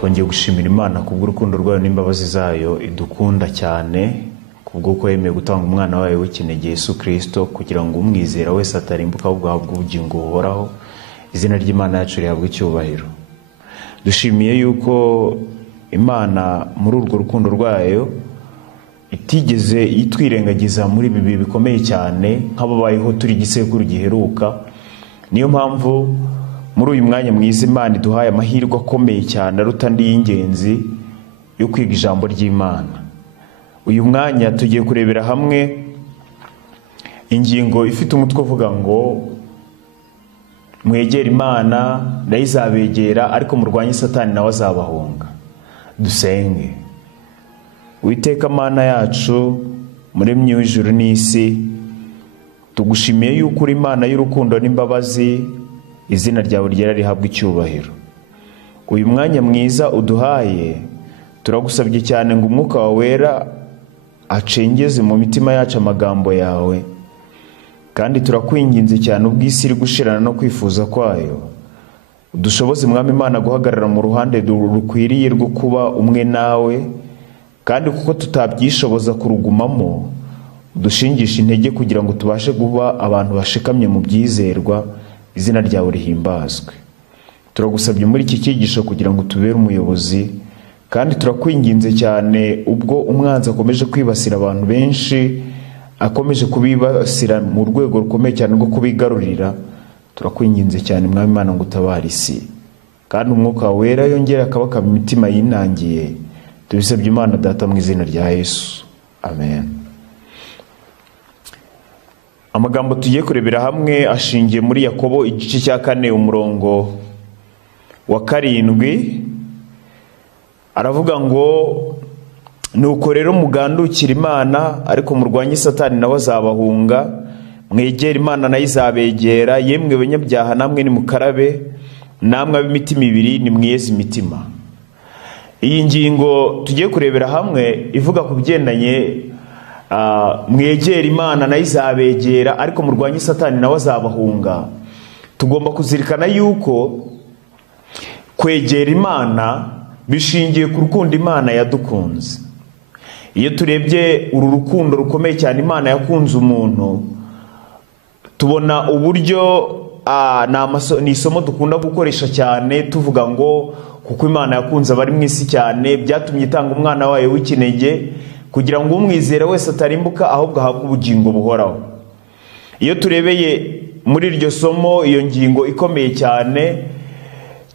twongeye gushimira Imana kubw'urukundo rwayo n'imbabazi zayo idukunda cyane kubw'uko yemeye gutanga umwana wayo w'ikinege Yesu Kristo kugira ngo umwizera wese atarimbuka ahubwo ahabwe ubugingo buhoraho. Izina ry'Imana yacu rihabwe icyubahiro. Dushimiye yuko Imana muri urwo rukundo rwayo itigeze itwirengagiza muri bibi bikomeye cyane nk'ababayeho turi gisekuru giheruka. Niyo mpamvu muri uyu mwanya mwiza Imana iduhaye amahirwe akomeye cyane aruta ndi y'ingenzi yo kwiga ijambo ry'Imana. Uyu mwanya tugiye kurebera hamwe ingingo ifite umutwe uvuga ngo Mwegere Imana nawe Izabegera ariko murwanye Satani nawe azabahunga. Dusenge. Uwiteka Mana yacu muremyi w'ijuru n'isi, tugushimiye yuko uri Imana y'urukundo n'imbabazi, izina ryawe ryera rihabwa icyubahiro. Uyu mwanya mwiza uduhaye turagusabye cyane ngo umwuka wawe wera acengeze mu mitima yacu amagambo yawe, kandi turakwinginze cyane ubw'isi iri gushirana no kwifuza kwayo, udushoboze Mwami Imana guhagarara mu ruhande rukwiriye rwo kuba umwe nawe, kandi kuko tutabyishoboza kurugumamo udushingisha intege kugira ngo tubashe kuba abantu bashikamye mu byizerwa, izina ryawe rihimbazwe. Turagusabye muri iki cyigisho kugira ngo tubere umuyobozi, kandi turakwinginze cyane ubwo umwanzi akomeje kwibasira abantu benshi, akomeje kubibasira mu rwego rukomeye cyane rwo kubigarurira, turakwinginze cyane Mwami Imana ngo utabare isi, kandi umwuka wera yongera akabaka mu mitima yinangiye. Tubisabye Imana Data mu izina rya Yesu, amen. Amagambo tugiye kurebera hamwe ashingiye muri Yakobo igice cya 4 umurongo wa 7. Aravuga ngo nuko rero mugandukira Imana ariko murwanye Satani nawe azabahunga. Mwegere Imana nawe Izabegera, yemwe banyabyaha namwe nimukarabe, namwe ab'imitima ibiri nimwiyeze imitima. Iyi ngingo tugiye kurebera hamwe ivuga ku bigendanye mwegere Imana nawe Izabegera ariko murwanye Satani nawe azabahunga. Tugomba kuzirikana yuko kwegera Imana bishingiye ku rukundo Imana yadukunze. Iyo turebye uru rukundo rukomeye cyane Imana yakunze umuntu, tubona uburyo ni isomo dukunda gukoresha cyane tuvuga ngo kuko Imana yakunze abari mu isi cyane byatumye itanga umwana wayo w'ikinege kugira ngo umwizera wese atarimbuka ahubwo ahabwe ubugingo buhoraho. Iyo turebeye muri iryo somo iyo ngingo ikomeye cyane,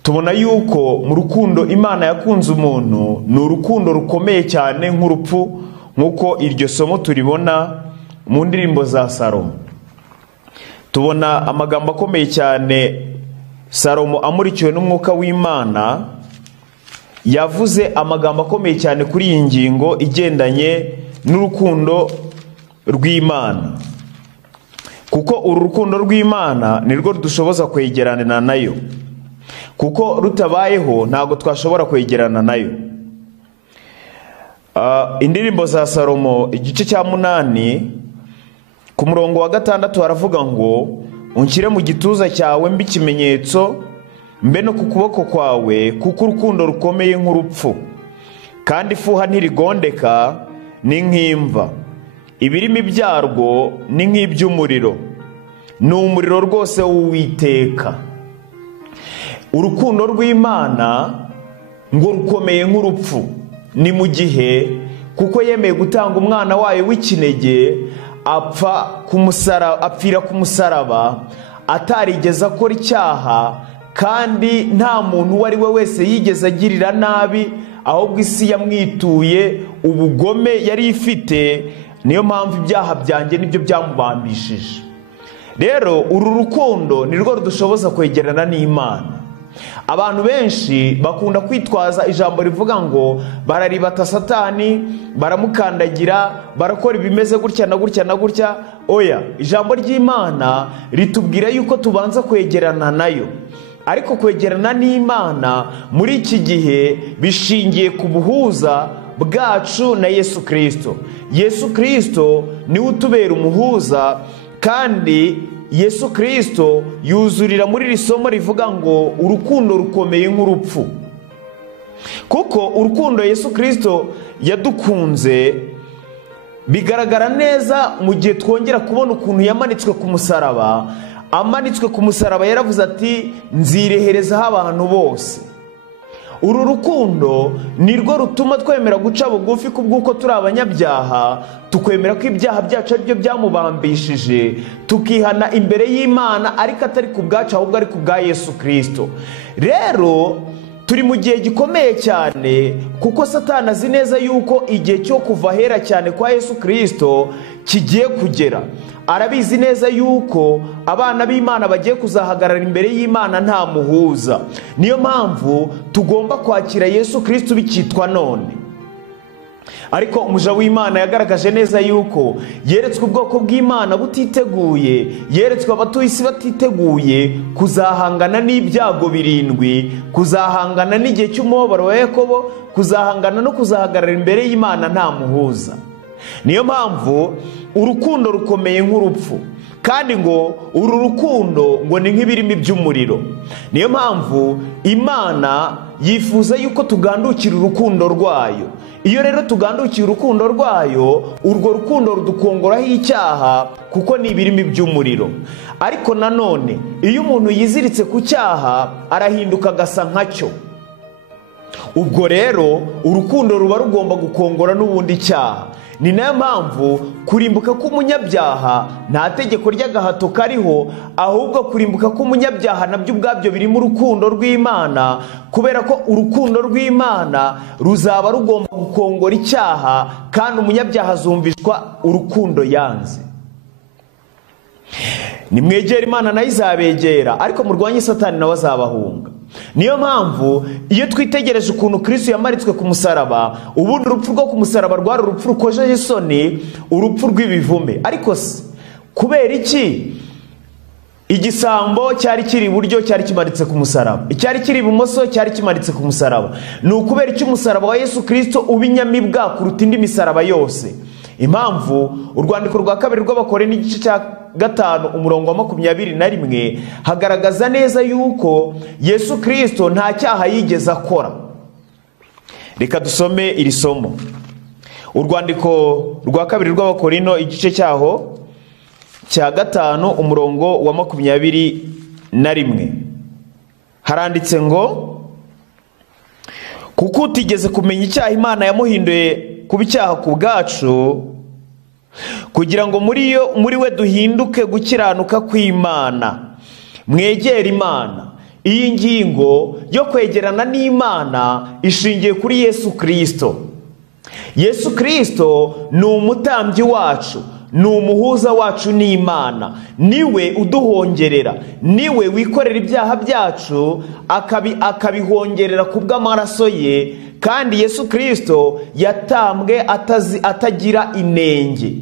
tubona yuko mu rukundo Imana yakunze umuntu ni urukundo rukomeye cyane nk'urupfu, nk'uko iryo somo turibona mu ndirimbo za Salomo. Tubona amagambo akomeye cyane Salomo amurikiwe n'umwuka w'Imana, yavuze amagambo akomeye cyane kuri iyi ngingo igendanye n'urukundo rw'Imana, kuko uru rukundo rw'Imana nirwo rudushoboza kwegerana nayo, kuko rutabayeho ntabwo twashobora kwegerana nayo. Indirimbo za Salomo igice cya 8 ku murongo wa 6 haravuga ngo unshyire mu gituza cyawe mbi ikimenyetso, mbe no ku kuboko kwawe kuko urukundo rukomeye nk'urupfu, kandi ifuha ntirigondeka ni nk'imva, ibirimi byarwo ni nk'iby'umuriro, ni umuriro rwose w'Uwiteka. Urukundo rw'Imana ngo rukomeye nk'urupfu ni mu gihe kuko yemeye gutanga umwana wayo w'ikinege apfira ku musaraba atarigeze akora icyaha, kandi nta muntu uwo ari we wese yigeze agirira nabi, ahubwo isi yamwituye ubugome yari ifite. Niyo mpamvu ibyaha byanjye nibyo byamubambishije. Rero uru rukundo nirwo rudushoboza kwegerana n'Imana. Abantu benshi bakunda kwitwaza ijambo rivuga ngo bararibata Satani, baramukandagira, barakora ibimeze gutya na gutya na gutya. Oya, ijambo ry'Imana ritubwira yuko tubanza kwegerana nayo. Ariko kwegerana n'Imana muri iki gihe bishingiye ku buhuza bwacu na Yesu Kristo. Yesu Kristo niwe utubera umuhuza, kandi Yesu Kristo yuzurira muri iri somo rivuga ngo urukundo rukomeye nk'urupfu. kuko urukundo Yesu Kristo yadukunze bigaragara neza mu gihe twongera kubona ukuntu yamanitswe ku musaraba. Amanitswe ku musaraba yaravuze ati nzireherezaho abantu bose. Uru rukundo nirwo rutuma twemera guca bugufi kubw'uko turi abanyabyaha, tukwemera ko ibyaha byacu ari byo byamubambishije, tukihana imbere y'Imana, ariko atari ku bwacu ahubwo ari ku bwa Yesu Kristo. Rero turi mu gihe gikomeye cyane, kuko Satani azi neza yuko igihe cyo kuva hera cyane kwa Yesu Kristo kigiye kugera. Arabizi neza yuko abana b'Imana bagiye kuzahagarara imbere y'Imana nta muhuza. Niyo mpamvu tugomba kwakira Yesu Kristo bikitwa none. Ariko umuja w'Imana yagaragaje neza yuko yeretswe ubwoko bw'Imana butiteguye, yeretswe abatuye isi batiteguye kuzahangana n'ibyago 7, kuzahangana n'igihe cy'umubabaro wa Yakobo, kuzahangana no kuzahagarara imbere y'Imana nta muhuza. Niyo mpamvu urukundo rukomeye nk'urupfu, kandi ngo uru rukundo ngo ni nk'ibirimi by'umuriro. Niyo mpamvu Imana yifuza yuko tugandukira urukundo rwayo. Iyo rero tugandukiye urukundo rwayo, urwo rukundo rudukongoraho icyaha, kuko ni ibirimi by'umuriro. Ariko nanone iyo umuntu yiziritse ku cyaha arahinduka agasa nkacyo. Ubwo rero urukundo ruba rugomba gukongora n'ubundi cyaha. Ni nayo mpamvu kurimbuka k'umunyabyaha nta tegeko ry'agahato kariho, ahubwo kurimbuka k'umunyabyaha nabyo ubwabyo biri mu rukundo rw'Imana, kubera ko urukundo rw'Imana ruzaba rugomba gukongora icyaha, kandi umunyabyaha azumvishwa urukundo yanze. Nimwegere Imana nayo izabegera, ariko murwanye Satani nawe azabahunga. Niyo mpamvu iyo twitegereje ukuntu Kristo yamaritswe ku musaraba, ubundi urupfu rwo ku musaraba rwari urupfu rukojeje isoni, urupfu rw'ibivume. Ariko kubera iki igisambo cyari kiri iburyo cyari kimaritse ku musaraba, icyari kiri ibumoso cyari kimaritse ku musaraba? Ni ukubera iki umusaraba wa Yesu Kristo ubinyamibwa kuruta indi misaraba yose. Impamvu urwandiko rwa 2 rw'Abakore n'igice cya 5 umurongo wa 21 hagaragaza neza yuko Yesu Kristo nta cyaha yigeze akora. Reka dusome iri somo. Urwandiko rwa 2 rw'Abakorino igice cyaho cya 5 umurongo wa 21 haranditse ngo, kuko utigeze kumenya icyaha Imana yamuhinduye kuba icyaha ku bwacu, kugira ngo muri we duhinduke gukiranuka kw'Imana. Mwegere Imana. Iyi ngingo yo kwegerana n'Imana ishingiye kuri Yesu Kristo. Yesu Kristo ni umutambyi wacu, ni umuhuza wacu n'Imana. Niwe uduhongerera, niwe wikorera ibyaha byacu akabihongerera kubw'amaraso ye. Kandi Yesu Kristo yatambwe atagira inenge.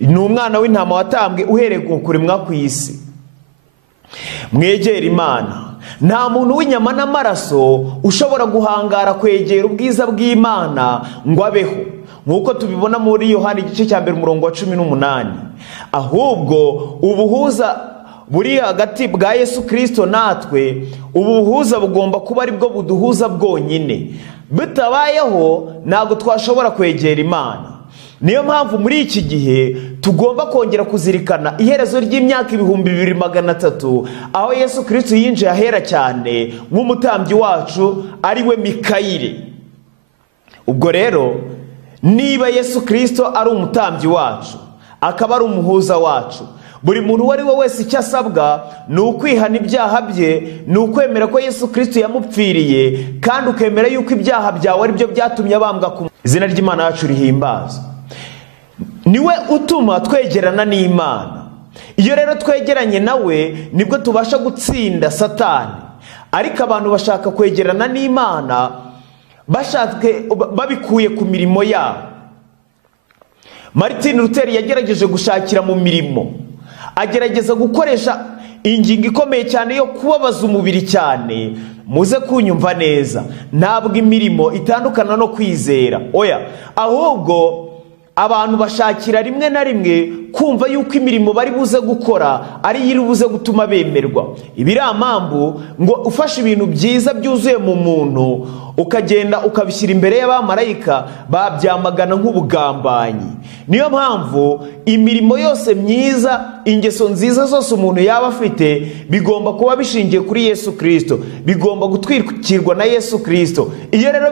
Ni umwana w'intama watambwe uhereye ku kuremwa kw'isi. Mwegere Imana. Nta muntu w'inyama n'amaraso ushobora guhangara kwegera ubwiza bw'Imana ngo abeho, nk'uko tubibona muri Yohana igice cya 1 umurongo wa 18. Ahubwo ubuhuza buri hagati bwa Yesu Kristo natwe, ubuhuza bugomba kuba ari bwo buduhuza bwonyine. Bitabayeho ntabwo twashobora kwegera Imana. Niyo mpamvu muri iki gihe tugomba kongera kuzirikana iherezo ry'imyaka 2300, aho Yesu Kristo yinjiye ahera cyane nk'umutambyi wacu ari we Mikayire. Ubwo rero niba Yesu Kristo ari umutambyi wacu, akaba ari umuhuza wacu, buri muntu uwo ari we wese icyo asabwa ni ukwihana ibyaha bye, ni ukwemera ko Yesu Kristo yamupfiriye, kandi ukemera yuko ibyaha byawe ari byo byatumye abambwa ku izina ry'Imana yacu rihimbazwa. Niwe utuma twegerana n'Imana. Iyo rero twegeranye nawe nibwo tubasha gutsinda Satani. Ariko abantu bashaka kwegerana n'Imana babikuye ku mirimo yabo. Martin Luther yagerageje gushakira mu mirimo, agerageza gukoresha ingingo ikomeye cyane yo kubabaza umubiri cyane. Muze kunyumva neza, ntabwo imirimo itandukana no kwizera, oya, ahubwo abantu bashakira rimwe na rimwe kumva yuko imirimo bari buze gukora ari iri buze gutuma bemerwa. Ibiri amambu ngo ufashe ibintu byiza byuzuye mu muntu ukagenda ukabishyira imbere y'abamarayika, babyamagana nk'ubugambanyi. Niyo mpamvu imirimo yose myiza, ingeso nziza zose umuntu yaba afite, bigomba kuba bishingiye kuri Yesu Kristo, bigomba gutwikirwa na Yesu Kristo. Iyo rero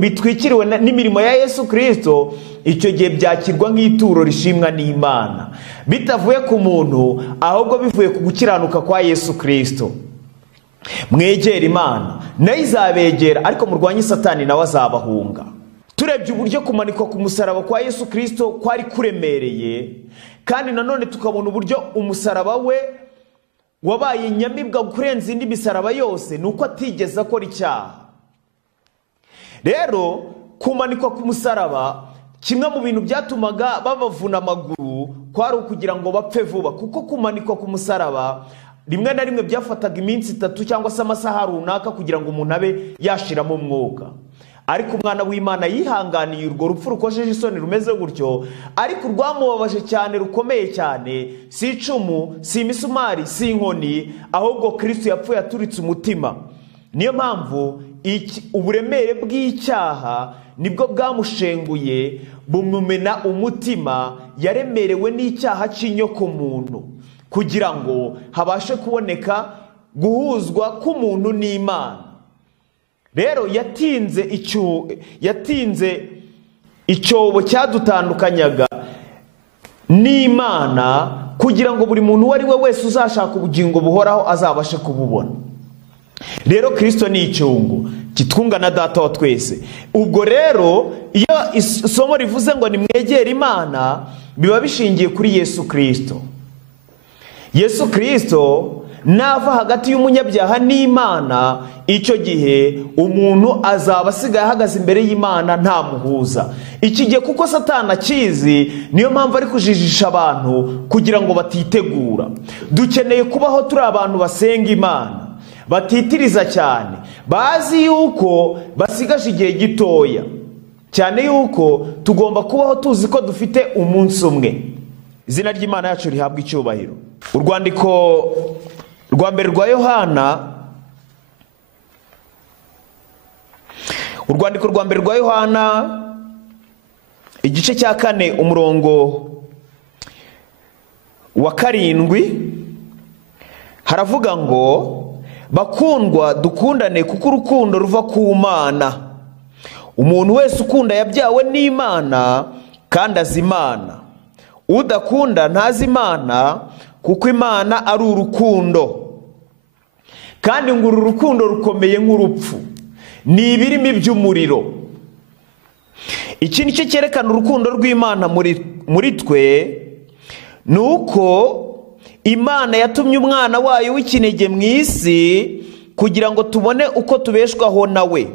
bitwikiriwe n'imirimo ya Yesu Kristo, icyo gihe byakirwa nk'ituro rishimwa n'Imana, bitavuye ku muntu, ahubwo bivuye ku gukiranuka kwa Yesu Kristo. Mwegere Imana, nawe izabegera, ariko murwanye Satani, nawe azabahunga. Turebye uburyo kumanikwa ku musaraba kwa Yesu Kristo kwari kuremereye, kandi nanone tukabona uburyo umusaraba we wabaye inyamibwa kurenza indi misaraba yose, nuko atigeze akora icyaha. Rero kumanikwa ku musaraba, kimwe mu bintu byatumaga babavuna amaguru kwari ukugira ngo bapfe vuba, kuko kumanikwa ku musaraba rimwe na rimwe byafataga iminsi 3 cyangwa se amasaha runaka kugira ngo umuntu abe yashiramo umwuka. Ariko umwana w'Imana yihanganiye urwo rupfu rukojeje isoni rumeze gutyo, ariko rwamubabaje cyane, rukomeye cyane, si icumu, si imisumari, si inkoni, ahubwo Kristo yapfuye aturitse umutima. Niyo mpamvu uburemere bw'icyaha nibwo bwamushenguye, bumumena umutima, yaremerewe n'icyaha cy'inyoko muntu, kugira ngo habashe kuboneka guhuzwa k'umuntu n'Imana. Rero yatinze icyobo cyadutandukanyaga n'Imana, kugira ngo buri muntu uwo ari we wese uzashaka ubugingo buhoraho azabashe kububona. Rero Kristo ni icyungo kitwunga na Data wa twese. Ubwo rero iyo isomo rivuze ngo nimwegere Imana, biba bishingiye kuri Yesu Kristo. Yesu Kristo nava hagati y'umunyabyaha n'Imana, icyo gihe umuntu azaba asigaye ahagaze imbere y'Imana nta muhuza. Iki gihe kuko Satani akizi, niyo mpamvu ari kujijisha abantu kugira ngo batitegura. Dukeneye kubaho turi abantu basenga Imana, batitiriza cyane, bazi yuko basigaje igihe gitoya, cyane yuko tugomba kubaho tuzi ko dufite umunsi umwe. Izina ry'Imana yacu rihabwa icyubahiro. Urwandiko rwa mbere rwa Yohana, igice cya 4 umurongo wa 7, haravuga ngo, bakundwa dukundane kuko urukundo ruva ku Mana. Umuntu wese ukunda yabyawe n'Imana kandi azi Imana. Udakunda ntazi Imana, kuko Imana ari urukundo. Kandi ngo uru rukundo rukomeye nk'urupfu, ni ibirimi by'umuriro. Iki nicyo cyerekana urukundo rw'Imana muri twe, nuko Imana yatumye umwana wayo w'ikinege mu isi kugira ngo tubone uko tubeshwaho nawe.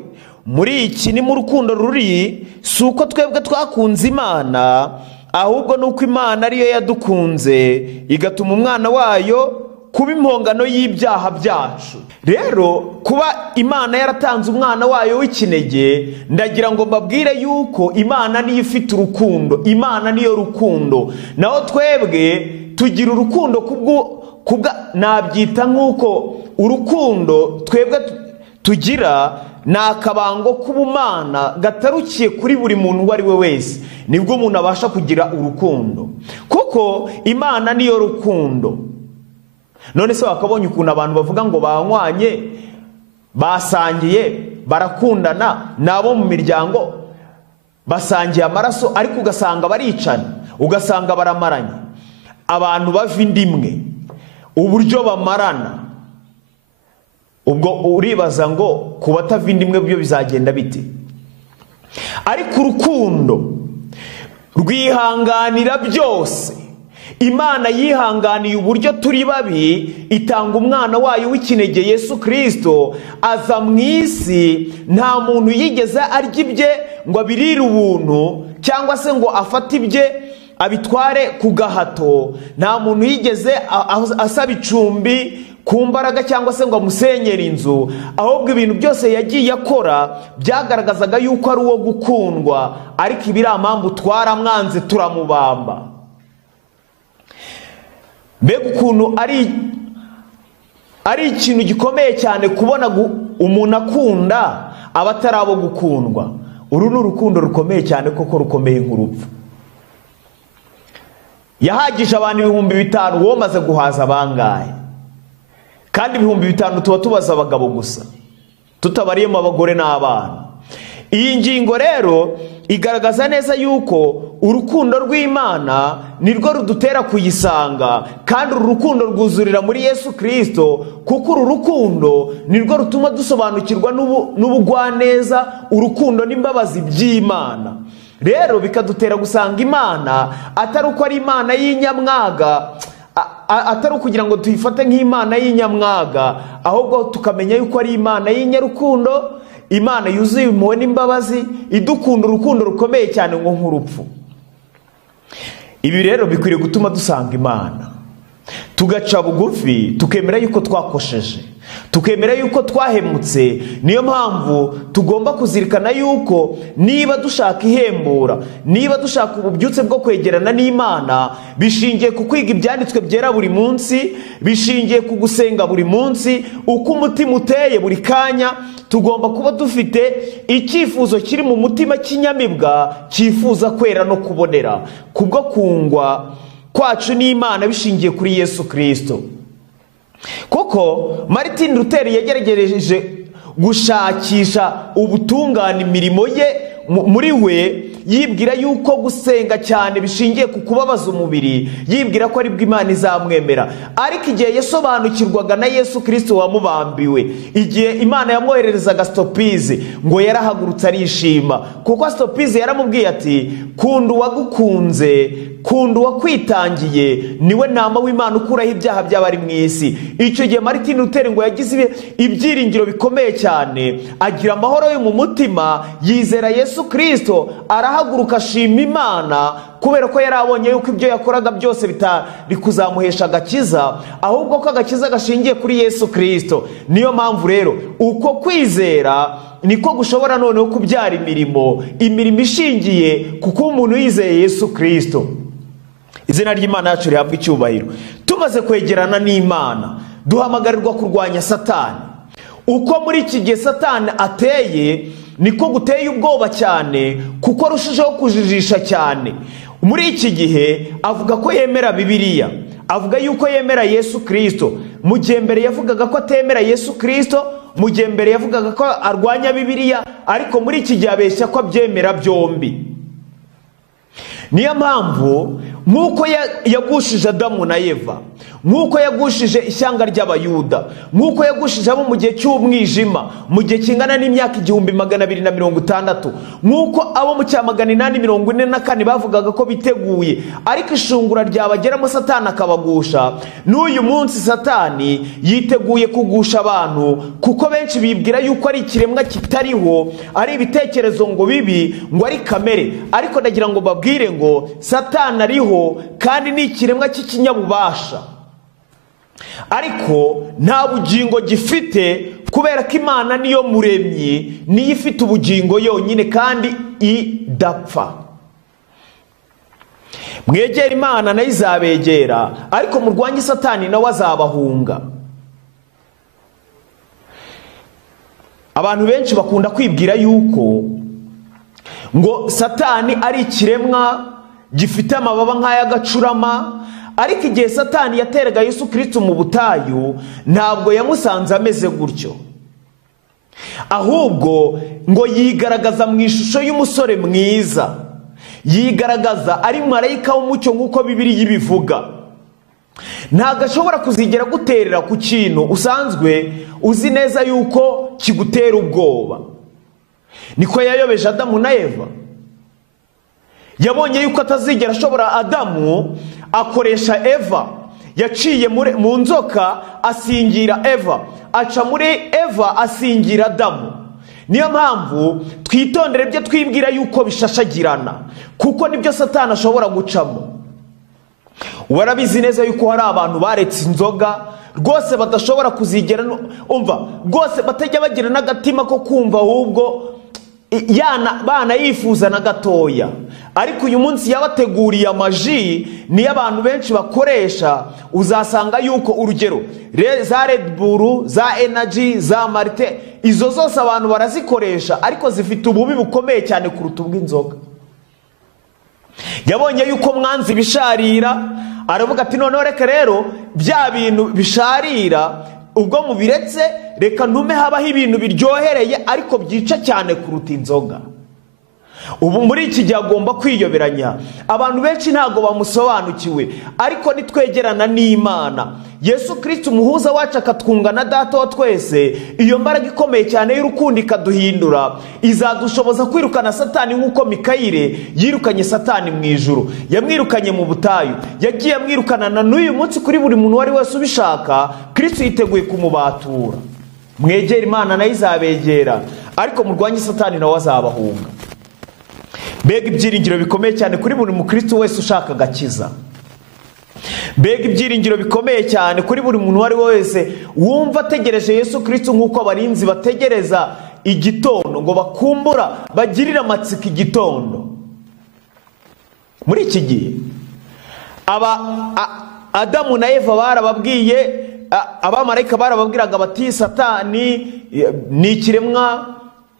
Muri iki ni mu rukundo ruri, si uko twebwe twakunze Imana, ahubwo nuko Imana ariyo yadukunze igatuma umwana wayo kuba impongano y'ibyaha byacu. Rero kuba Imana yaratanze umwana wayo w'ikinege, ndagira ngo mbabwire yuko Imana niyo ifite urukundo, Imana niyo rukundo. Naho twebwe tugira urukundo nabyita nk'uko urukundo twebwe tugira ni akabango k'ubumana gatarukiye kuri buri muntu uwo ari we wese, nibwo umuntu abasha kugira urukundo, kuko Imana niyo rukundo. None se wakabonye ukuntu abantu bavuga ngo banywanye, basangiye, barakundana, nabo mu miryango basangiye amaraso, ariko ugasanga baricana, ugasanga baramaranye. Abantu bava indimwe, uburyo bamarana, ubwo uribaza ngo ku batava indimwe byo bizagenda bite? Ariko urukundo rwihanganira byose. Imana yihanganiye uburyo turi babi, itanga umwana wayo w'ikinege Yesu Kristo, aza mu isi. Nta muntu yigeze arya ibye ngo abirire ubuntu, cyangwa se ngo afate ibye abitware ku gahato. Nta muntu yigeze asaba icumbi ku mbaraga cyangwa se ngo amusenyere inzu, ahubwo ibintu byose yagiye akora byagaragazaga yuko ari uwo gukundwa. Ariko ibiramambu twaramwanze, turamubamba. Mbega ukuntu ari ikintu gikomeye cyane kubona umuntu akunda abatari abo gukundwa. Uru ni urukundo rukomeye cyane koko, rukomeye nk'urupfu. Yahagije abantu 5,000, uwo maze guhaza bangahe? Kandi 5,000 tuba tubaza abagabo gusa, tutabariyemo abagore n'abana. Iyi ngingo rero igaragaza neza yuko urukundo rw'Imana nirwo rudutera kuyisanga, kandi uru rukundo rwuzurira muri Yesu Kristo, kuko uru rukundo nirwo rutuma dusobanukirwa n'ubugwaneza, urukundo n'imbabazi by'Imana. Rero bikadutera gusanga Imana atari uko ari Imana y'inyamwaga, atari ukugira ngo tuyifate nk'Imana y'inyamwaga, ahubwo tukamenya yuko ari Imana y'inyarukundo, Imana yuzuye impuhwe n'imbabazi, idukunda urukundo rukomeye cyane ngo nk'urupfu. Ibi rero bikwiriye gutuma dusanga Imana, tugaca bugufi, tukemera yuko twakosheje, tukemera yuko twahemutse. Niyo mpamvu tugomba kuzirikana yuko niba dushaka ihembura, niba dushaka ububyutse bwo kwegerana n'Imana, bishingiye ku kwiga ibyanditswe byera buri munsi, bishingiye ku gusenga buri munsi, uko umutima uteye buri kanya. Tugomba kuba dufite icyifuzo kiri mu mutima cy'inyamibwa, cyifuza kwera no kubonera, kubwo kungwa kwacu n'Imana bishingiye kuri Yesu Kristo. Kuko Martin Luther yagerageje gushakisha ubutungane imirimo ye muri we, yibwira yuko gusenga cyane bishingiye ku kubabaza umubiri, yibwira ko ari bwo Imana izamwemera. Ariko igihe yasobanukirwaga na Yesu Kristo wamubambiwe, igihe Imana yamwohererezaga stopize, ngo yarahagurutse arishima, kuko stopize yaramubwiye ati, kunda uwagukunze, kunda uwakwitangiye, niwe nama w'Imana ukuraho ibyaha by'abari mu isi. Icyo gihe Martin Luther ngo yagize ibyiringiro bikomeye cyane, agira amahoro yo mu mutima, yizera Yesu Kristo, arahaguruka ashima Imana, kubera ko yarabonye yuko ibyo yakoraga byose bitari kuzamuhesha agakiza, ahubwo ko agakiza gashingiye kuri Yesu Kristo. Niyo mpamvu rero uko kwizera niko gushobora noneho kubyara imirimo ishingiye kuko umuntu yizeye Yesu Kristo. Izina ry'Imana yacu rihabwa icyubahiro. Tumaze kwegerana n'Imana, duhamagarirwa kurwanya Satani. Uko muri iki gihe Satani ateye, niko guteye ubwoba cyane, kuko arushijeho kujijisha cyane. Muri iki gihe avuga ko yemera Bibiliya, avuga yuko yemera Yesu Kristo, mu gihe mbere yavugaga ko atemera Yesu Kristo, mu gihe mbere yavugaga ko arwanya Bibiliya, ariko muri iki gihe abeshya ko abyemera byombi. Niyo mpamvu nk'uko yagushije Adamu na Eva, nk'uko yagushije ishyanga ry'Abayuda, nk'uko yagushije abo mu gihe cy'umwijima, mu gihe kingana n'imyaka 1260, nk'uko abo mu cya 844 bavugaga ko biteguye, ariko ishungura ryabageramo Satani akabagusha. N'uyu munsi Satani yiteguye kugusha abantu, kuko benshi bibwira yuko ari ikiremwa kitariho, ari ibitekerezo ngo bibi, ngo ari kamere. Ariko ndagira ngo babwire ngo Satani ariho, kandi ni ikiremwa cy'ikinyabubasha, ariko nta bugingo gifite, kubera ko Imana niyo muremyi, niyo ifite ubugingo yonyine kandi idapfa. Mwegere Imana nayo izabegera, ariko murwanye Satani nawe azabahunga. Abantu benshi bakunda kwibwira yuko ngo Satani ari ikiremwa gifite amababa nk'ay'agacurama, ariko igihe Satani yateraga Yesu Kristo mu butayu, ntabwo yamusanze ameze gutyo, ahubwo ngo yigaragaza mu ishusho y'umusore mwiza, yigaragaza ari marayika w'umucyo nk'uko Bibiliya ibivuga. Ntabwo ashobora kuzigera guterera ku kintu usanzwe uzi neza yuko kigutera ubwoba. Niko yayobeje Adamu na Eva. Yabonye yuko atazigera ashobora, Adamu akoresha Eva, yaciye mu nzoka asingira Eva, aca muri Eva asingira Adamu. Niyo mpamvu twitondere ibyo twibwira yuko bishashagirana, kuko nibyo Satani ashobora gucamo. Warabizi neza yuko hari abantu baretse inzoga rwose badashobora kuzigera, umva, rwose batajya bagira n'agatima ko kumva, ahubwo bana yifuza na gatoya, ariko uyu munsi yabateguriye amaji niyo abantu benshi bakoresha. Uzasanga yuko urugero za Red Bull, za Energy, za Marite, izo zose abantu barazikoresha, ariko zifite ububi bukomeye cyane kuruta ubw'inzoga. Yabonye yuko mwanzi bisharira, aravuga ati noneho reka rero bya bintu bisharira ubwo mubiretse, reka ntume habaho ibintu biryohereye ariko byica cyane kuruta inzoga. Ubu muri iki gihe agomba kwiyoberanya. Abantu benshi ntago bamusobanukiwe, ariko nitwegerana n'Imana, Yesu Kristo umuhuza wacu akatwunga na Data wa twese, iyo mbaraga ikomeye cyane y'urukundo ikaduhindura, izadushoboza kwirukana Satani nk'uko Mikayire yirukanye Satani mu ijuru. Yamwirukanye mu butayu, yagiye amwirukana na n'uyu munsi kuri buri muntu wari wese ubishaka. Kristo yiteguye kumubatura. Mwegere Imana nayo izabegera, ariko murwanye Satani nawe azabahunga. Mbega ibyiringiro bikomeye cyane kuri buri mukristo wese ushaka agakiza. Mbega ibyiringiro bikomeye cyane kuri buri muntu wari wese wumva ategereje Yesu Kristo nk'uko abarinzi bategereza igitondo ngo bakumbura bagirira amatsiko igitondo. Muri iki gihe Adamu na Eva barababwiye, abamarayika barababwiraga bati Satani ni ikiremwa,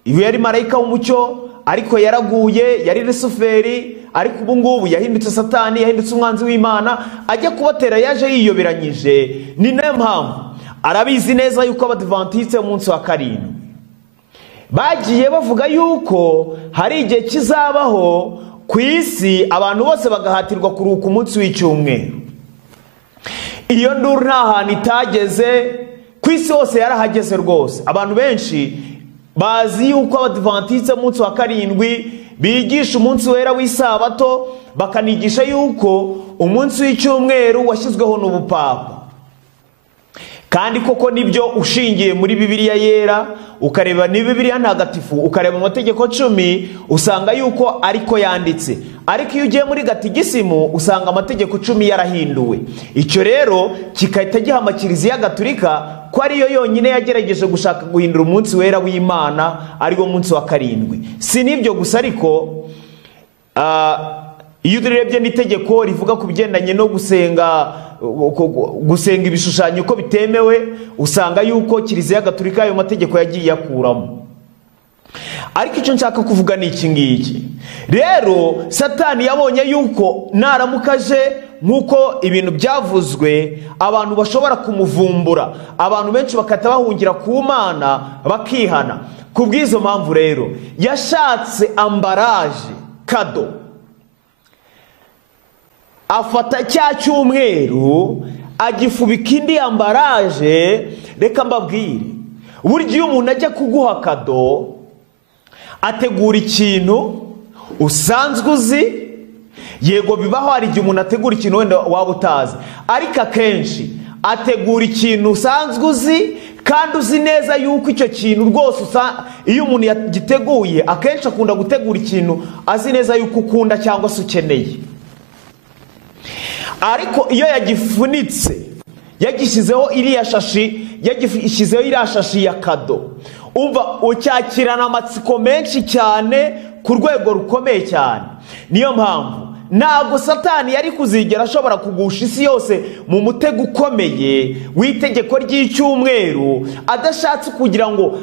iyo yari marayika w'umucyo ariko yaraguye, yari Lusiferi, ariko ubu ngubu yahindutse Satani, yahindutse umwanzi w'Imana, ajya kubatera yaje yiyoberanyije. Ni nayo mpamvu arabizi neza yuko Abadiventiste umunsi wa karindwi bagiye bavuga yuko hari igihe kizabaho ku isi abantu bose bagahatirwa kuruhuka umunsi w'icyumweru. Iyo nduru nta hantu itageze, ku isi hose yarahageze rwose. Abantu benshi bazi yuko Abadiventiste umunsi wa karindwi bigisha umunsi wera w'isabato, bakanigisha yuko umunsi w'icyumweru washyizweho n'ubupapa. Kandi koko nibyo, ushingiye muri Bibiliya yera ukareba ni Bibiliya ntagatifu, ukareba amategeko 10, usanga yuko ariko yanditse. Ariko iyo ugiye muri gatigisimu usanga amategeko 10 yarahinduwe. Icyo rero kikahita gihama Kiliziya Gatolika ko ariyo yonyine yagerageje gushaka guhindura umunsi wera w'Imana ariwo munsi wa karindwi. Si nibyo gusa, ariko iyo urebye n'itegeko rivuga ku bigendanye no gusenga ibishushanyo ko bitemewe, usanga yuko Kiliziya Gatolika ayo mategeko yagiye yakuramo. Ariko icyo nshaka kuvuga ni iki ngiki rero, Satani yabonye yuko naramukaje nk'uko ibintu byavuzwe, abantu bashobora kumuvumbura, abantu benshi bakata bahungira ku Mana bakihana. Kubw'izo mpamvu rero yashatse ambaraje, kado, afata cya cyumweru agifubika indi ambaraje. Reka mbabwire, burya iyo umuntu ajya kuguha kado ategura ikintu usanzwe uzi. Yego bibaho hari igihe umuntu ategura ikintu wenda waba utazi, ariko akenshi ategura ikintu usanzwe uzi kandi uzi neza yuko icyo kintu rwose iyo umuntu yagiteguye, akenshi akunda gutegura ikintu azi neza yuko ukunda cyangwa se ukeneye. Ariko iyo yagifunitse, yagishyizeho iriya shashi ya kado, umva ucyakirana amatsiko menshi cyane ku rwego rukomeye cyane. Niyo mpamvu ntabwo Satani yari kuzigera ashobora kugusha isi yose mu mutego ukomeye w'itegeko ry'icyumweru, adashatse kugira ngo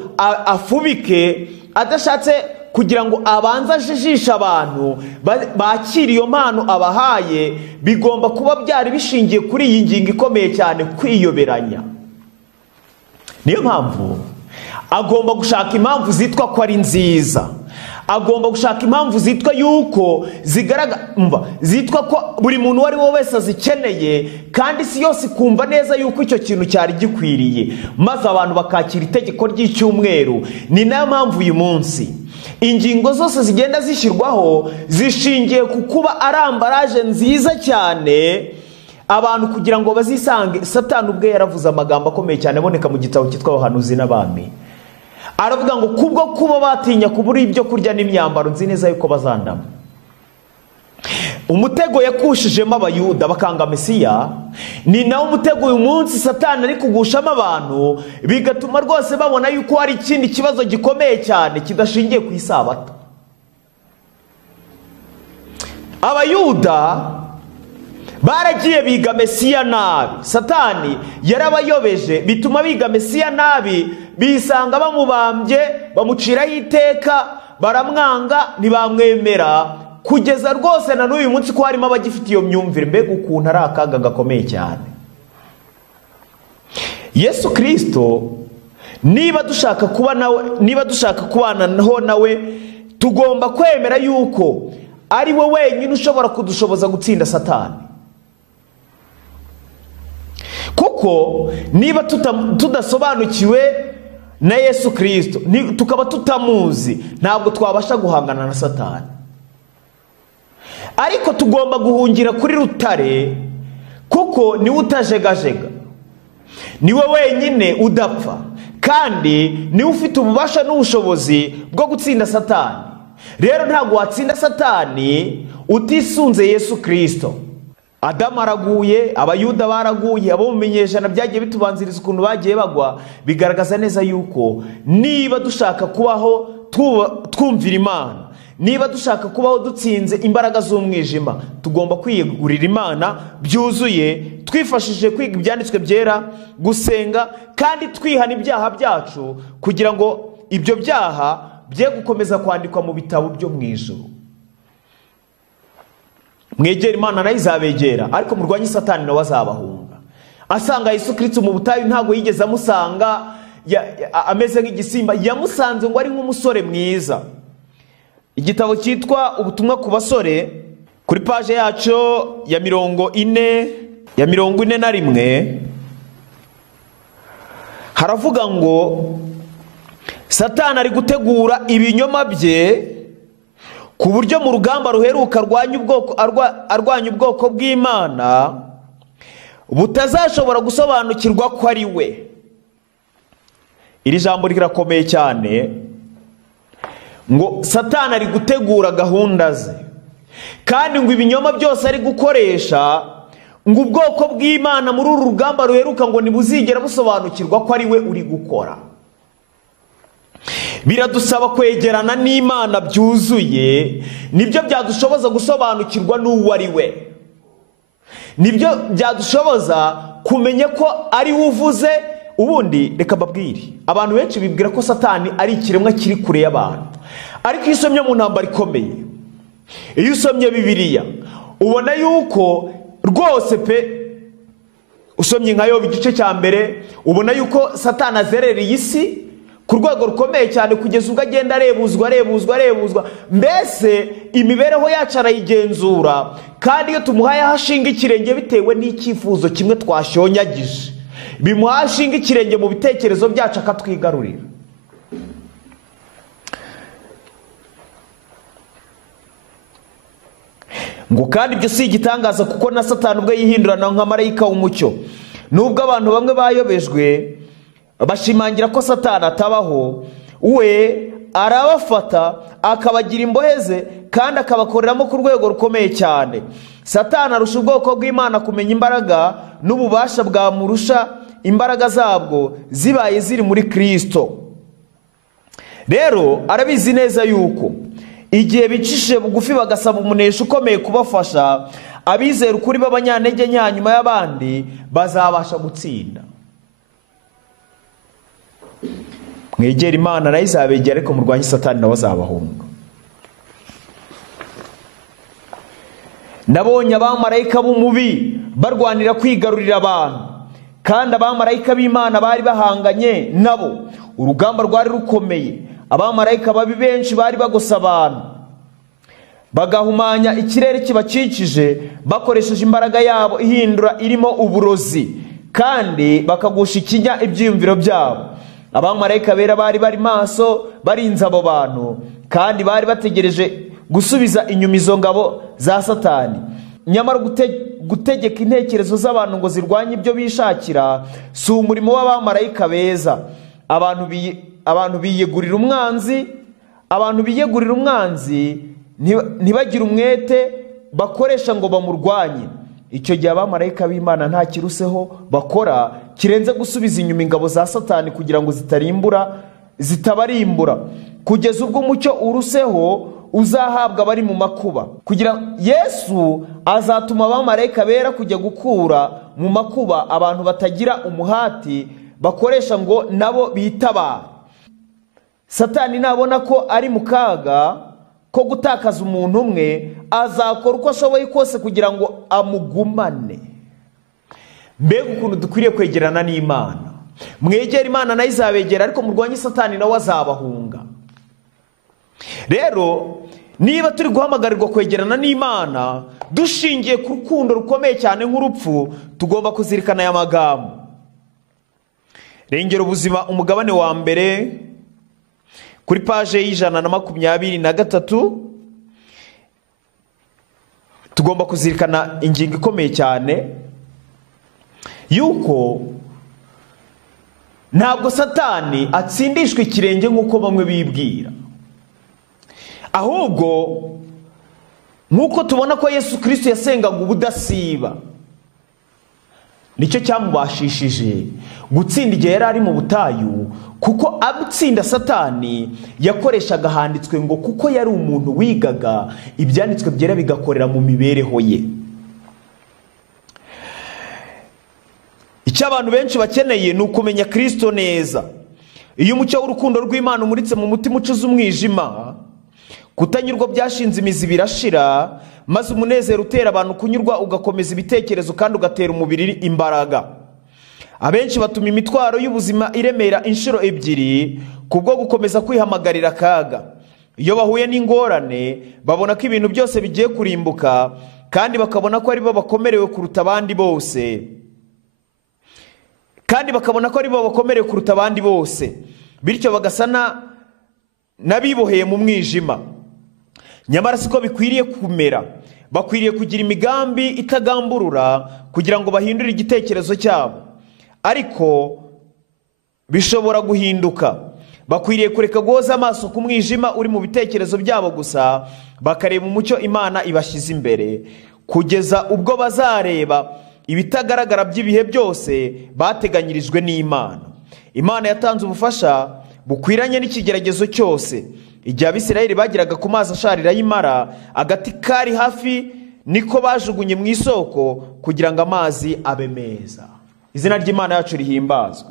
afubike, adashatse kugira ngo abanze ajijishe abantu bakira iyo mpano abahaye. Bigomba kuba byari bishingiye kuri iyi ngingo ikomeye cyane, kwiyoberanya. Niyo mpamvu agomba gushaka impamvu zitwa ko ari nziza, agomba gushaka impamvu zitwa yuko zitwa ko buri muntu wari wo wese azikeneye, kandi isi yose ikumva neza yuko icyo kintu cyari gikwiriye, maze abantu bakakira itegeko ry'icyumweru. Ni nayo mpamvu uyu munsi ingingo zose zigenda zishyirwaho zishingiye ku kuba ari ambaraje nziza cyane, abantu kugira ngo bazisange. Satani ubwe yaravuze amagambo akomeye cyane aboneka mu gitabo cyitwa Abahanuzi n'Abami. Aravuga ngo kubwo kuba batinya kubura ibyo kurya n'imyambaro, nzi neza yuko bazandama. umutego yakushijemo abayuda bakanga Mesiya, ni nawo umutego uyu munsi Satani ari kugushamo abantu, bigatuma rwose babona yuko hari ikindi kibazo gikomeye cyane kidashingiye ku isabato. Abayuda baragiye biga Mesiya nabi, Satani yarabayobeje bituma biga Mesiya nabi, bisanga bamubambye, bamuciraho iteka, baramwanga, ntibamwemera, kugeza rwose na n'uyu munsi ko harimo abagifite iyo myumvire. Mbega ukuntu ari akaga gakomeye cyane. Yesu Kristo niba dushaka kubana nawe, tugomba kwemera yuko ari we wenyine ushobora kudushoboza gutsinda Satani. Kuko niba tudasobanukiwe na Yesu Kristo, tukaba tutamuzi, ntabwo twabasha guhangana na Satani. Ariko tugomba guhungira kuri rutare, kuko niwe utajegajega, niwe wenyine udapfa, kandi niwe ufite ububasha n'ubushobozi bwo gutsinda Satani. Rero ntabwo watsinda Satani utisunze Yesu Kristo. Adamu araguye, abayuda baraguye, abo mu binyejana byagiye bitubanziriza ukuntu bagiye bagwa, bigaragaza neza yuko niba dushaka kubaho twumvira Imana, niba dushaka kubaho dutsinze imbaraga z'umwijima, tugomba kwiyegurira Imana byuzuye, twifashishije kwiga ibyanditswe byera, gusenga, kandi twihana ibyaha byacu, kugira ngo ibyo byaha bye gukomeza kwandikwa mu bitabo byo mu ijuru. Mwegere Imana nawe Izabegera, ariko murwanye Satani nawe azabahunga. Asanga Yesu Kristo mu butayu ntabwo yigeze amusanga ameze nk'igisimba, yamusanze ngo ari nk'umusore mwiza. Igitabo cyitwa Ubutumwa ku basore, kuri paje yacu ya 41 haravuga ngo Satani ari gutegura ibinyoma bye ku buryo mu rugamba ruheruka arwanya ubwoko bw'Imana butazashobora gusobanukirwa ko ari we. Iri jambo rirakomeye cyane, ngo Satani ari gutegura gahunda ze, kandi ngo ibinyoma byose ari gukoresha, ngo ubwoko bw'Imana muri uru rugamba ruheruka ngo ntibuzigera busobanukirwa ko ari we uri gukora. Biradusaba kwegerana n'Imana byuzuye, nibyo byadushoboza gusobanukirwa n'uwo ari we, nibyo byadushoboza kumenya ko ari we uvuze. Ubundi reka mbabwire, abantu benshi bibwira ko Satani ari ikiremwa kiri kure y'abantu, ariko iyo usomye mu ntambara ikomeye, iyo usomye Bibiliya, ubona yuko rwose pe, usomye nka Yobu igice cya mbere, ubona yuko Satani azerereye isi ku rwego rukomeye cyane, kugeza ubwo agenda arebuzwa, mbese imibereho yacu arayigenzura, kandi iyo tumuhaye aho ashinga ikirenge bitewe n'icyifuzo kimwe twashonyagije, bimuha ashinga ikirenge mu bitekerezo byacu akatwigarurira. Ngo kandi ibyo si igitangaza, kuko na Satani ubwo yihindurana nka marayika w'umucyo. Nubwo abantu bamwe bayobejwe bashimangira ko Satani atabaho, we arabafata akabagira imbohe ze, kandi akabakoreramo ku rwego rukomeye cyane. Satani arusha ubwoko bw'Imana kumenya imbaraga n'ububasha bwamurusha imbaraga zabwo zibaye ziri muri Kristo. Rero arabizi neza yuko igihe bicishije bugufi bagasaba umunesha ukomeye kubafasha, abizera ukuri b'abanyantege nke nyuma y'abandi bazabasha gutsinda. Mwegere Imana nawe Izabegera, ariko murwanye Satani nawe azabahunga. Nabonye abamarayika b'umubi barwanira kwigarurira abantu, kandi abamarayika b'Imana bari bahanganye nabo. Urugamba rwari rukomeye, abamarayika babi benshi bari bagosa abantu, bagahumanya ikirere kibakikije bakoresheje imbaraga yabo ihindura irimo uburozi, kandi bakagusha ikinya ibyiyumviro byabo. Abamarayika bera bari bari maso barinze abo bantu, kandi bari bategereje gusubiza inyuma izo ngabo za Satani. Nyamara gutegeka intekerezo z'abantu ngo zirwanye ibyo bishakira si umurimo w'abamarayika beza. Abantu biyegurira umwanzi, ntibagire umwete bakoresha ngo bamurwanye. Icyo gihe abamarayika b'Imana nta kiruseho bakora kirenze gusubiza inyuma ingabo za Satani kugira ngo zitabarimbura, kugeza ubwo umucyo uruseho uzahabwa abari mu makuba. Kugira Yesu azatuma abamarayika bera kujya gukura mu makuba abantu batagira umuhati bakoresha ngo nabo bitabara. Satani nabona ko ari mu kaga ko gutakaza umuntu umwe, azakora uko ashoboye kose kugira ngo amugumane. Mbega ukuntu dukwiriye kwegerana n'Imana. Mwegere Imana nawe izabegera, ariko murwanye Satani nawe azabahunga. Rero niba turi guhamagarirwa kwegerana n'Imana dushingiye ku rukundo rukomeye cyane nk'urupfu, tugomba kuzirikana aya magambo. Rengera ubuzima umugabane wa mbere kuri paje y'123 tugomba kuzirikana ingingo ikomeye cyane yuko ntabwo Satani atsindishwa ikirenge nk'uko bamwe bibwira, ahubwo nk'uko tubona ko Yesu Kristo yasengaga ubudasiba, nicyo cyamubashishije gutsinda igihe yari ari mu butayu, kuko abutsinda Satani yakoreshaga handitswe ngo kuko yari umuntu wigaga ibyanditswe byera bigakorera mu mibereho ye. Icyo abantu benshi bakeneye ni ukumenya Kristo neza. Iyo umucyo w'urukundo rw'Imana umuritse mu mutima ucuza umwijima, kutanyurwa byashinze imizi birashira, maze umunezero utera abantu kunyurwa ugakomeza ibitekerezo kandi ugatera umubiri imbaraga. Abenshi batuma imitwaro y'ubuzima iremera inshuro ebyiri kubwo gukomeza kwihamagarira akaga. Iyo bahuye n'ingorane babona ko ibintu byose bigiye kurimbuka, kandi bakabona ko ari bo bakomerewe kuruta abandi bose, bityo bagasana n'abiboheye mu mwijima. Nyamara siko bikwiriye kumera. Bakwiriye kugira imigambi itagamburura kugira ngo bahindure igitekerezo cyabo, ariko bishobora guhinduka. Bakwiriye kureka guhoza amaso ku mwijima uri mu bitekerezo byabo gusa, bakareba umucyo Imana ibashyize imbere, kugeza ubwo bazareba ibitagaragara by'ibihe byose bateganyirijwe n'Imana. Imana yatanze ubufasha bukwiranye n'ikigeragezo cyose. Igihe Abisirayeli bageraga ku mazi asharira y'Imara, agati kari hafi niko bajugunye mu isoko kugira ngo amazi abe meza. Izina ry'Imana yacu rihimbazwe.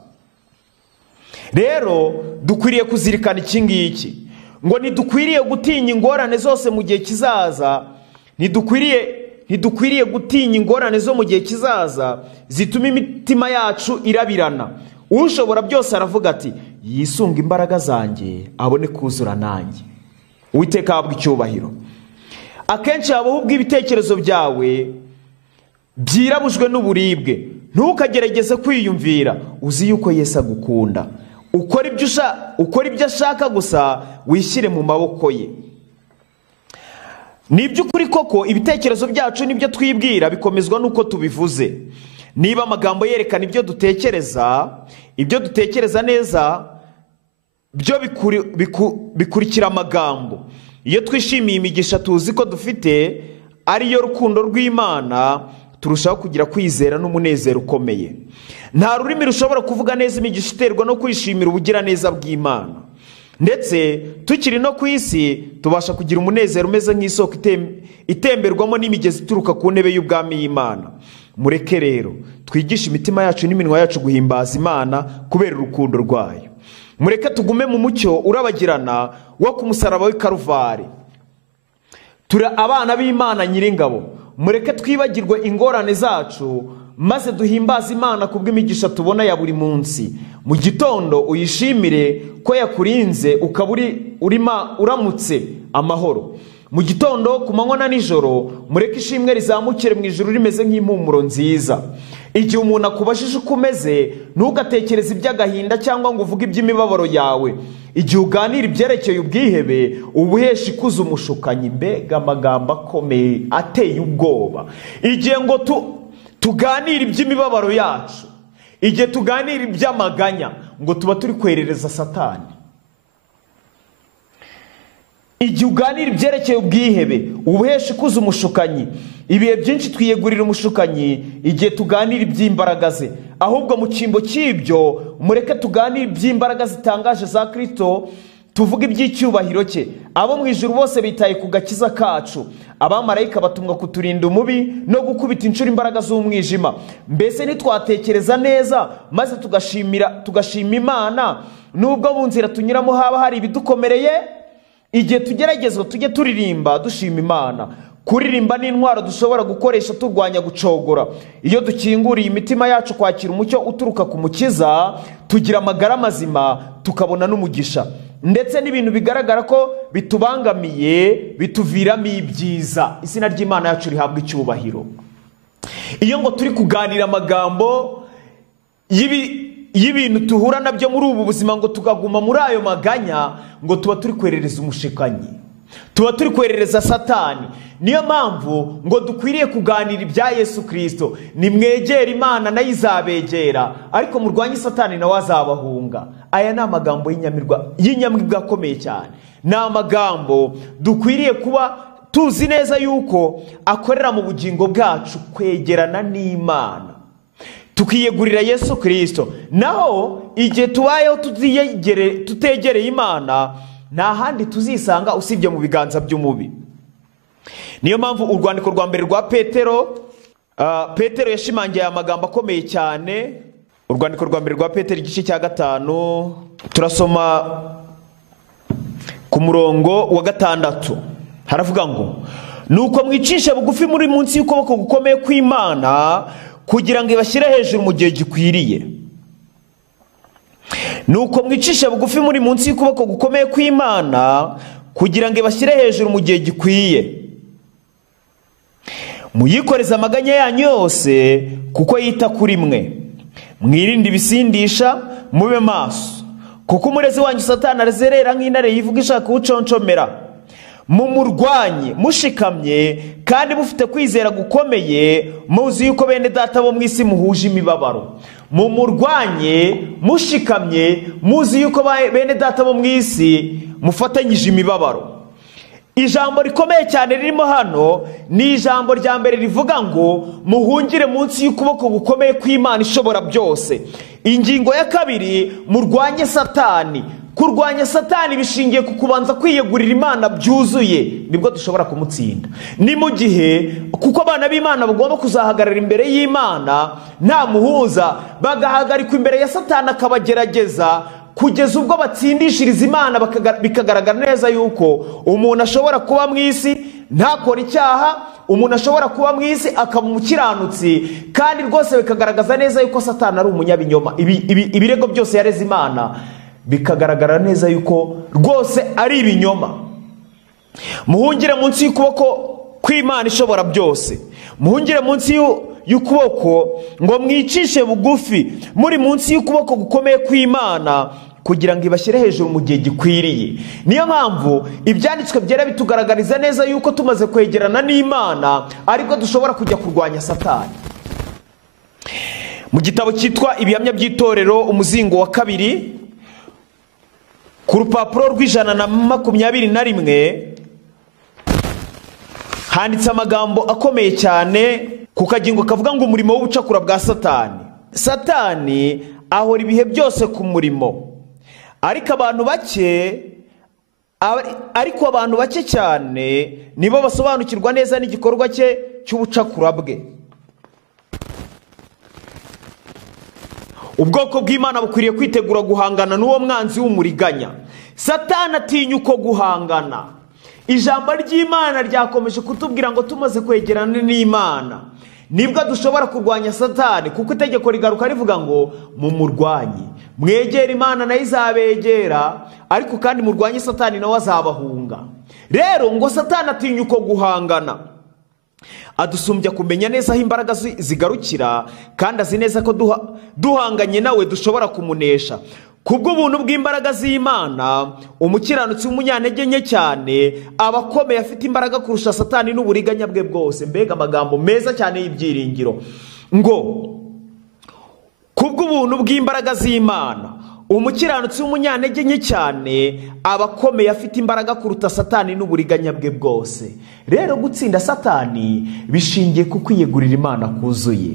Rero dukwiriye kuzirikana iki ngiki, ngo ntidukwiriye gutinya ingorane zose mu gihe kizaza. Ntidukwiriye gutinya ingorane zo mu gihe kizaza zituma imitima yacu irabirana. Ushobora byose aravuga ati yisunga imbaraga zanjye abone kuzura nanjye. Uwiteka ahabwe icyubahiro. Akenshi habaho ubwo ibitekerezo byawe byirabujwe n'uburibwe. Ntukagerageze kwiyumvira, uzi yuko Yesu agukunda. Ukora ibyo ashaka gusa, wishyire mu maboko ye. Ni by'ukuri koko ibitekerezo byacu nibyo twibwira bikomezwa n'uko tubivuze. Niba amagambo yerekana ibyo dutekereza neza byo bikurikira amagambo. Iyo twishimiye imigisha tuzi ko dufite ariyo rukundo rw'Imana, turushaho kugira kwizera n'umunezero ukomeye. Nta rurimi rushobora kuvuga neza imigisha iterwa no kwishimira ubugiraneza bw'Imana. Ndetse tukiri no ku isi tubasha kugira umunezero umeze nk'isoko itemberwamo n'imigezi ituruka ku ntebe y'ubwami y'Imana. Mureke rero twigishe imitima yacu n'iminwa yacu guhimbaza Imana kubera urukundo rwayo. Mureke tugume mu mucyo urabagirana wo ku musaraba w'i Karuvari. Turi abana b'Imana Nyiringabo. Mureke twibagirwe ingorane zacu maze duhimbaze Imana kubw'imigisha tubona ya buri munsi. Mu gitondo uyishimire ko yakurinze ukaba uramutse amahoro. Mu gitondo, ku manywa na nijoro, mureke ishimwe rizamukire mu ijuru rimeze nk'impumuro nziza. Igihe umuntu akubajije uko umeze, ntugatekereze iby'agahinda cyangwa ngo uvuge iby'imibabaro yawe. Igihe uganira ibyerekeye ubwihebe, ubuhesha ikuzo umushukanyi. Mbega amagambo akomeye ateye ubwoba. Igihe ngo tuganira iby'imibabaro yacu, igihe tuganira iby'amaganya, ngo tuba turi kwerereza Satani. igihe uganira ibyerekeye ubwihebe ubuhesha ikuza umushukanyi. Ibihe byinshi twiyegurira umushukanyi igihe tuganira iby'imbaraga ze. Ahubwo mu cyimbo cy'ibyo mureke tuganire iby'imbaraga zitangaje za Kristo, tuvuga iby'icyubahiro cye. Abo mu ijuru bose bitaye ku gakiza kacu. Abamarayika batumwa kuturinda umubi no gukubita inshuro imbaraga z'umwijima. Mbese ntitwatekereza neza maze tugashima Imana, nubwo mu nzira tunyuramo haba hari ibidukomereye? Igihe tugeragezwa tujye turirimba dushima Imana. Kuririmba ni intwaro dushobora gukoresha turwanya gucogora. Iyo dukinguriye imitima yacu kwakira umucyo uturuka ku Mukiza, tugira amagara mazima, tukabona n'umugisha. Ndetse n'ibintu bigaragara ko bitubangamiye bituviramo ibyiza. Izina ry'Imana yacu rihabwa icyubahiro. Iyo ngo turi kuganira amagambo y'ibintu tuhura nabyo muri ubu buzima ngo tukaguma muri ayo maganya, ngo tuba turi kwerereza umushikanyi, tuba turi kwerereza Satani. Niyo mpamvu ngo dukwiriye kuganira ibya Yesu Kristo. Nimwegere Imana nayo izabegera, ariko murwanye Satani nawe azabahunga. Aya ni amagambo y'inyamibwa akomeye cyane. Ni amagambo dukwiriye kuba tuzi neza yuko akorera mu bugingo bwacu kwegerana n'Imana, tukiyegurira Yesu Kristo. Naho igihe tubayeho tutegereye Imana, nta handi tuzisanga usibye mu biganza by'umubi. Niyo mpamvu urwandiko rwa mbere rwa Petero yashimangiye amagambo akomeye cyane. Urwandiko rwa mbere rwa Petero igice cya 5 turasoma ku murongo wa 6. Haravuga ngo, nuko mwicishe bugufi muri munsi y'ukuboko gukomeye kw'Imana kugira ngo ibashyire hejuru mu gihe gikwiriye. Nuko mwicishe bugufi muri munsi y'ukuboko gukomeye kw'Imana kugira ngo ibashyire hejuru mu gihe gikwiye. Muyikoreze amaganya yanyu yose kuko yita kuri mwe. Mwirinde ibisindisha, mube maso, kuko umurezi wanyu Satani arazerera nk'intare yivuga ishaka kuwuconshomera. Mumurwanye mushikamye kandi mufite kwizera gukomeye, muzi yuko bene data bo mu isi muhuje imibabaro. Mumurwanye mushikamye, muzi yuko bene data bo mu isi mufatanyije imibabaro. Ijambo rikomeye cyane ririmo hano ni ijambo rya mbere rivuga ngo muhungire munsi y'ukuboko gukomeye kw'Imana ishobora byose. Ingingo ya kabiri, murwanye Satani. Kurwanya Satani bishingiye ku kubanza kwiyegurira Imana byuzuye, nibwo dushobora kumutsinda. Ni mu gihe kuko abana b'Imana bagomba kuzahagarara imbere y'Imana nta muhuza, bagahagarikwa imbere ya Satani akabagerageza kugeza ubwo batsindishiriza Imana, bikagaragara neza yuko umuntu ashobora kuba mu isi ntakora icyaha, umuntu ashobora kuba mu isi akaba umukiranutsi, kandi rwose bikagaragaza neza yuko Satani ari umunyabinyoma. Ibirego byose yareze Imana bikagaragara neza yuko rwose ari ibinyoma. Muhungire munsi y'ukuboko kw'Imana ishobora byose. Muhungire munsi y'ukuboko ngo mwicishe bugufi muri munsi y'ukuboko gukomeye kw'Imana kugira ngo ibashyire hejuru mu gihe gikwiriye. Niyo mpamvu ibyanditswe byera bitugaragariza neza yuko tumaze kwegerana n'Imana ariko dushobora kujya kurwanya Satani. Mu gitabo cyitwa Ibihamya by'itorero umuzingo wa 2 ku rupapuro rw'121 handitse amagambo akomeye cyane ku kagingo kavuga ngo umurimo w'ubucakura bwa Satani. Satani ahora ibihe byose ku murimo, ariko abantu bake cyane nibo basobanukirwa neza n'igikorwa cye cy'ubucakura bwe. Ubwoko bw'Imana bukwiriye kwitegura guhangana n'uwo mwanzi w'umuriganya. Satani atinya uko guhangana. Ijambo ry'Imana ryakomeje kutubwira ngo tumaze kwegerana n'Imana nibwo dushobora kurwanya Satani, kuko itegeko rigaruka rivuga ngo mumurwanye. Mwegere Imana nayo izabegera, ariko kandi murwanye Satani nawe azabahunga. Rero ngo Satani atinya uko guhangana. Adusumbya kumenya neza aho imbaraga zigarukira, kandi azi neza ko duhanganye nawe dushobora kumunesha. Kubw'ubuntu bw'imbaraga z'Imana, umukiranutsi w'umunyantege nke cyane aba akomeye, afite imbaraga kurusha Satani n'uburiganya bwe bwose. Mbega amagambo meza cyane y'ibyiringiro. Ngo kubw'ubuntu bw'imbaraga z'Imana, umukiranutsi w'umunyantege nke cyane aba akomeye, afite imbaraga kuruta Satani n'uburiganya bwe bwose. Rero gutsinda Satani bishingiye ku kwiyegurira Imana kuzuye.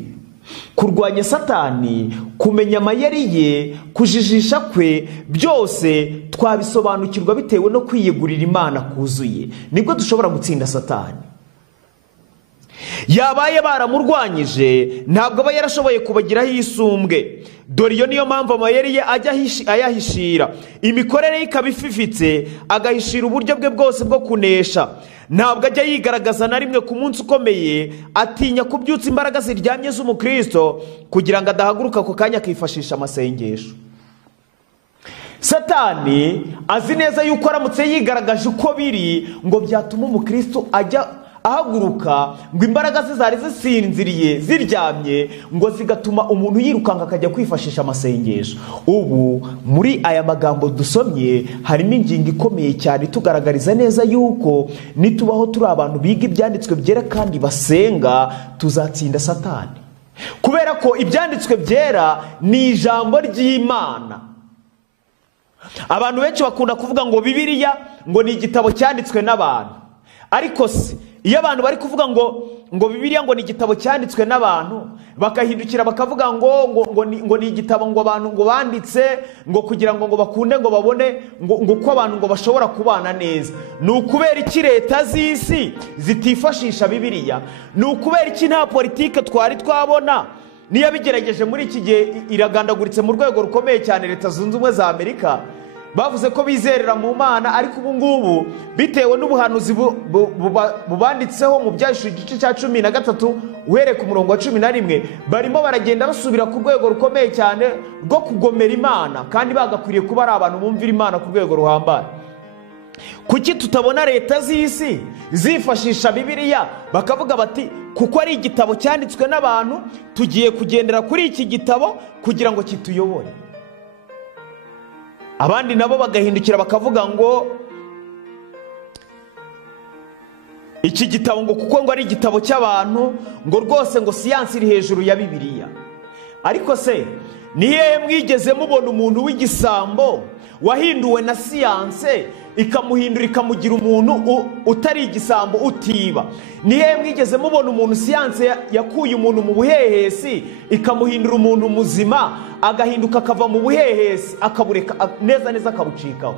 Kurwanya Satani, kumenya amayeri ye, kujijisha kwe, byose twabisobanukirwa bitewe no kwiyegurira Imana kuzuye. Nibwo dushobora gutsinda Satani. Yabaye baramurwanyije, ntabwo aba yarashoboye kubagiraho isumbwe. Dore iyo niyo mpamvu amayeri ye ajya ayahishira, imikorere ye ikaba ififitse, agahishira uburyo bwe bwose bwo kunesha. Ntabwo ajya yigaragaza na rimwe ku munsi ukomeye, atinya kubyutsa imbaraga ziryamye z'umukristo kugira ngo adahaguruka ako kanya akifashisha amasengesho. Satani azi neza yuko aramutse yigaragaje uko biri ngo byatuma umukristo ajya ahaguruka, ngo imbaraga ze zari zisinziriye ziryamye, ngo zigatuma umuntu yirukanka akajya kwifashisha amasengesho. Ubu muri aya magambo dusomye harimo ingingo ikomeye cyane tugaragariza neza yuko nitubaho turi abantu biga ibyanditswe byera kandi basenga, tuzatsinda Satani. Kubera ko ibyanditswe byera ni ijambo ry'Imana. Abantu benshi bakunda kuvuga ngo Bibiliya ngo ni igitabo cyanditswe n'abantu. Ariko se iyo abantu bari kuvuga ngo Bibiliya ngo ni igitabo cyanditswe n'abantu, bakahindukira bakavuga ngo ni igitabo ngo abantu ngo banditse ngo kugira ngo bakunde ngo babone ngo uko abantu ngo bashobora kubana neza, ni ukubera iki leta z'isi zitifashisha Bibiliya? Ni ukubera iki nta politike twari twabona? Niyo bigerageje muri iki gihe iragandaguritse mu rwego rukomeye cyane. Leta Zunze Ubumwe za Amerika bavuze ko bizerera mu Mana, ariko ubu ngubu bitewe n'ubuhanuzi bubanditseho mu Byahishuriwe igice cya 13 uhereye ku murongo wa 11, barimo baragenda basubira ku rwego rukomeye cyane rwo kugomera Imana, kandi bagakwiriye kuba ari abantu bumvira Imana ku rwego ruhambaye. Kuki tutabona leta z'isi zifashisha Bibiliya bakavuga bati kuko ari igitabo cyanditswe n'abantu, tugiye kugendera kuri iki gitabo kugira ngo kituyobore? Abandi nabo bagahindukira bakavuga ngo iki gitabo ngo kuko ngo ari igitabo cy'abantu, ngo rwose ngo siyansi iri hejuru ya Bibiliya. Ariko se ni hehe mwigeze mubona umuntu w'igisambo wahinduwe na siyanse ikamuhindura ikamugira umuntu utari igisambo utiba? Ni hehe mwigeze mubona umuntu siyanse yakuye umuntu mu buhehesi ikamuhindura umuntu muzima, agahinduka akava mu buhehesi akabureka neza neza akabucikaho?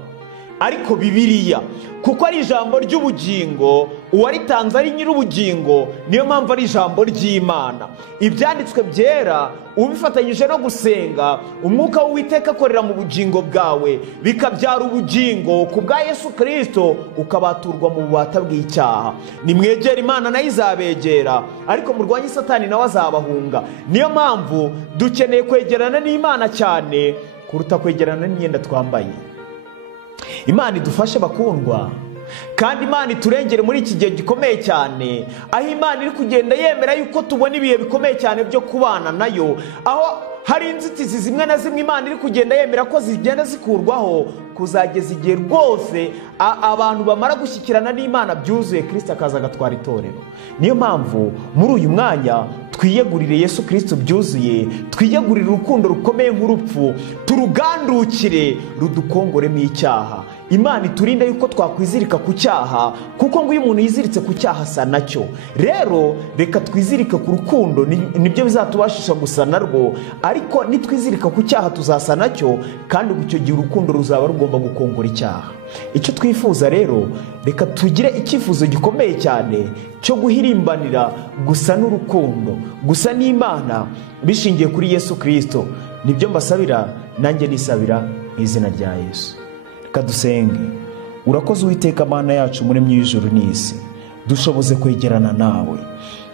Ariko Bibiliya kuko ari ijambo ry'ubugingo, uwaritanze ari nyir'ubugingo, niyo mpamvu ari ijambo ry'Imana. Ibyanditswe byera ubifatanyije no gusenga, umwuka w'Uwiteka akorera mu bugingo bwawe, bikabyara ubugingo ku bwa Yesu Kristo, ukabaturwa mu bubata bw'icyaha. Nimwegere Imana nayo izabegera, ariko murwanye Satani nawe azabahunga. Niyo mpamvu dukeneye kwegerana n'Imana cyane kuruta kwegerana n'imyenda twambaye. Imana idufashe bakundwa, kandi Imana iturengere muri iki gihe gikomeye cyane, aho Imana iri kugenda yemera yuko tubona ibihe bikomeye cyane byo kubana nayo, aho hari inzitizi zimwe na zimwe Imana iri kugenda yemera ko zigenda zikurwaho, kuzageza igihe rwose abantu bamara gushyikirana n'Imana byuzuye, Kristo akaza agatwara itorero. Niyo mpamvu muri uyu mwanya twiyegurire Yesu Kristo byuzuye, twiyegurire urukundo rukomeye nk'urupfu, turugandukire rudukongoremo icyaha. Imana iturinde yuko twakwizirika ku cyaha, kuko ngo iyo umuntu yiziritse ku cyaha asa nacyo. Rero reka twizirike ku rukundo, nibyo bizatubashisha gusa narwo. Ariko nitwizirika ku cyaha tuzasa nacyo, kandi icyo gihe urukundo ruzaba rugomba gukongora icyaha. Icyo twifuza rero, reka tugire icyifuzo gikomeye cyane cyo guhirimbanira gusa n'urukundo, gusa n'Imana bishingiye kuri Yesu Kristo. Nibyo mbasabira, nanjye nisabira mu izina rya Yesu. Reka dusenge. Urakoze Uwiteka Mana yacu muremyi w'ijuru n'isi, dushoboze kwegerana nawe.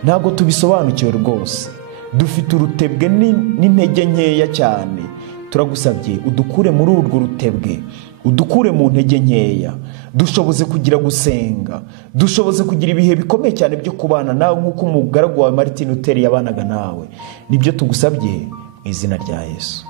Ntabwo tubisobanukiwe rwose, dufite urutebwe n'intege nkeya cyane. Turagusabye udukure muri urwo rutebwe, udukure mu ntege nkeya, dushoboze kugira gusenga, dushoboze kugira ibihe bikomeye cyane byo kubana nawe nk'uko umugaragu wa Martin Luther yabanaga nawe. Nibyo tugusabye mu izina rya Yesu.